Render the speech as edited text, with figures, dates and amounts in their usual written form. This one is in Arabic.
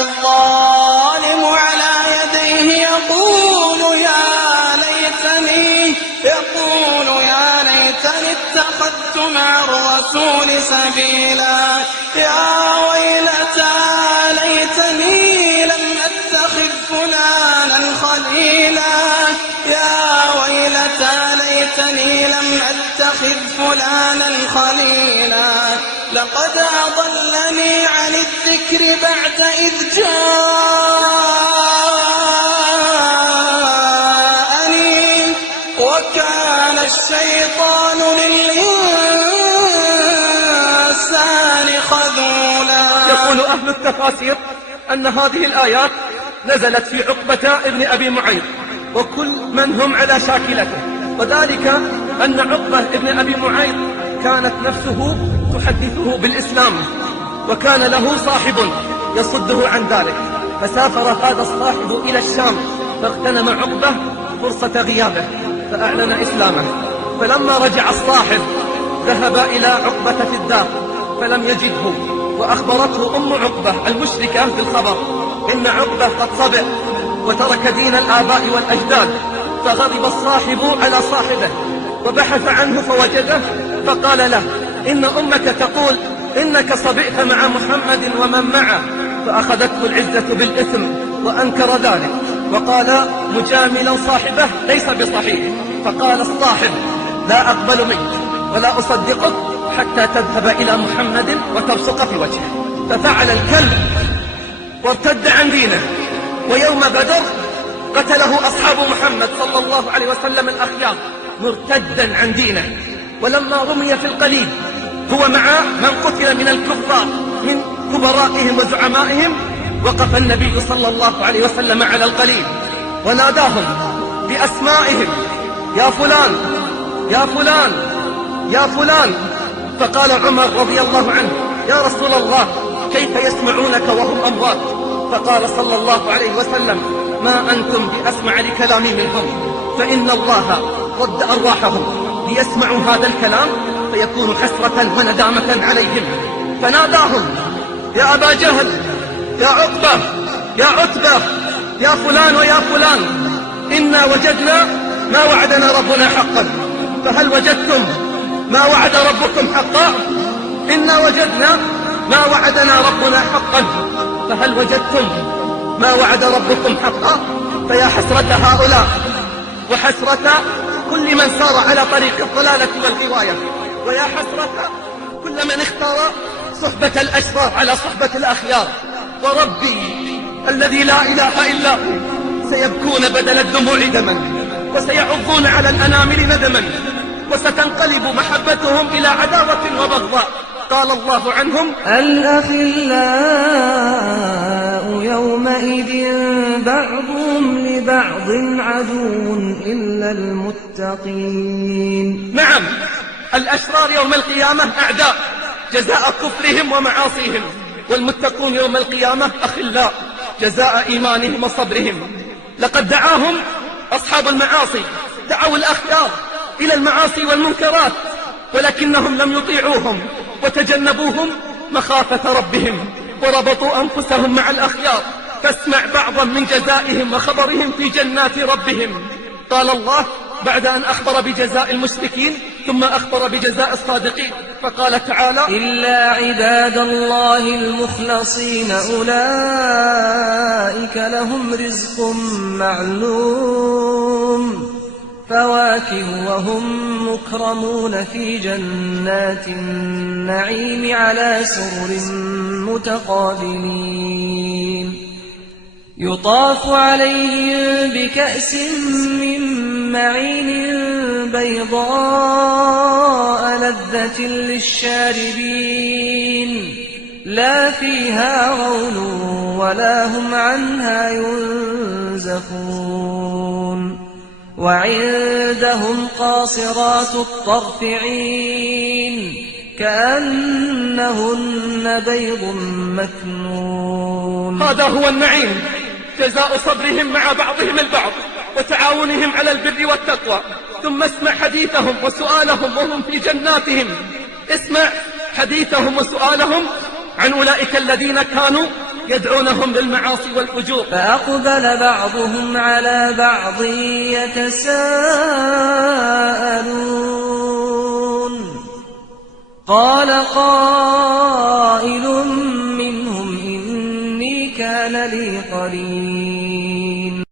الظالم على يديه يقول يا ليتني اتخذت مع الرسول سبيلا. يا ويلتى ليتني لم أتخذ فلانا خليلا. يا ويلتى ليتني لم أتخذ فلانا خليلا. لقد أضلني عن الذكر بعد إذ جاءني وكان الشيطان للإنسان خذولا. يقول أهل التفاسير أن هذه الآيات نزلت في عقبة ابن أبي معيط وكل من هم على شاكلته، وذلك أن عقبة ابن أبي معيط كانت نفسه تحدثه بالإسلام، وكان له صاحب يصده عن ذلك، فسافر هذا الصاحب إلى الشام فاغتنم عقبة فرصة غيابه فأعلن إسلامه. فلما رجع الصاحب ذهب إلى عقبة في الدار فلم يجده، وأخبرته أم عقبة المشركة بالخبر إن عقبة قد صبع وترك دين الآباء والأجداد. فغضب الصاحب على صاحبه وبحث عنه فوجده، فقال له إن أمك تقول إنك صبئت مع محمد ومن معه. فأخذته العزة بالإثم وأنكر ذلك وقال مجاملا صاحبه ليس بصحيح. فقال الصاحب لا أقبل منك ولا أصدقك حتى تذهب إلى محمد وتبصق في وجهه. ففعل الكلب وارتد عن دينه. ويوم بدر قتله أصحاب محمد صلى الله عليه وسلم الأخيار مرتدا عن دينه. ولما رمي في القليل هو مع من قتل من الكفار من كبرائهم وزعمائهم، وقف النبي صلى الله عليه وسلم على القليل وناداهم بأسمائهم يا فلان يا فلان يا فلان. فقال عمر رضي الله عنه يا رسول الله كيف يسمعونك وهم أموات؟ فقال صلى الله عليه وسلم ما أنتم بأسمع لكلامي منهم، فإن الله رد أرواحهم ليسمعوا هذا الكلام فيكون حسرة وندامة عليهم. فناداهم يا أبا جهل يا عقبة يا عتبة يا فلان ويا فلان إنا وجدنا ما وعدنا ربنا حقا، فهل وجدتم ما وعد ربكم حقا؟ إنا وجدنا ما وعدنا ربنا حقا، فهل وجدتم ما وعد ربكم حقا؟ فيا حسرة هؤلاء وحسرة كل من سار على طريق الضلالة والغواية، ويا حسرة كل من اختار صحبة الأشرار على صحبة الأخيار. وربي الذي لا إله إلا هو سيبكون بدل الدموع دما، وسيعضون على الأنامل ندما، وستنقلب محبتهم إلى عداوة وبغضاء. قال الله عنهم الأخلاء يومئذ بعضهم لبعض عدو إلا المتقين. نعم، الأشرار يوم القيامة أعداء جزاء كفرهم ومعاصيهم، والمتقون يوم القيامة أخلاء جزاء إيمانهم وصبرهم. لقد دعاهم أصحاب المعاصي، دعوا الأخيار إلى المعاصي والمنكرات، ولكنهم لم يطيعوهم وتجنبوهم مخافة ربهم وربطوا أنفسهم مع الأخيار. فاسمع بعضا من جزائهم وخبرهم في جنات ربهم. قال الله بعد أن أخبر بجزاء المشركين ثم أخبر بجزاء الصادقين فقال تعالى إلا عباد الله المخلصين أولئك لهم رزق معلوم فواكه وهم مكرمون في جنات النعيم على سرر متقابلين يطاف عليهم بكأس من معين بيضاء لذة للشاربين لا فيها غول ولا هم عنها ينزفون وعندهم قاصرات الطرف عين كأنهن بيض مكنون. هذا هو النعيم، جزاء صبرهم مع بعضهم البعض وتعاونهم على البر والتقوى. ثم اسمع حديثهم وسؤالهم وهم في جناتهم. اسمع حديثهم وسؤالهم عن أولئك الذين كانوا يدعونهم بالمعاصي والفجور. فأقبل بعضهم على بعض يتساءلون قال قائل منهم إني كان لي قرين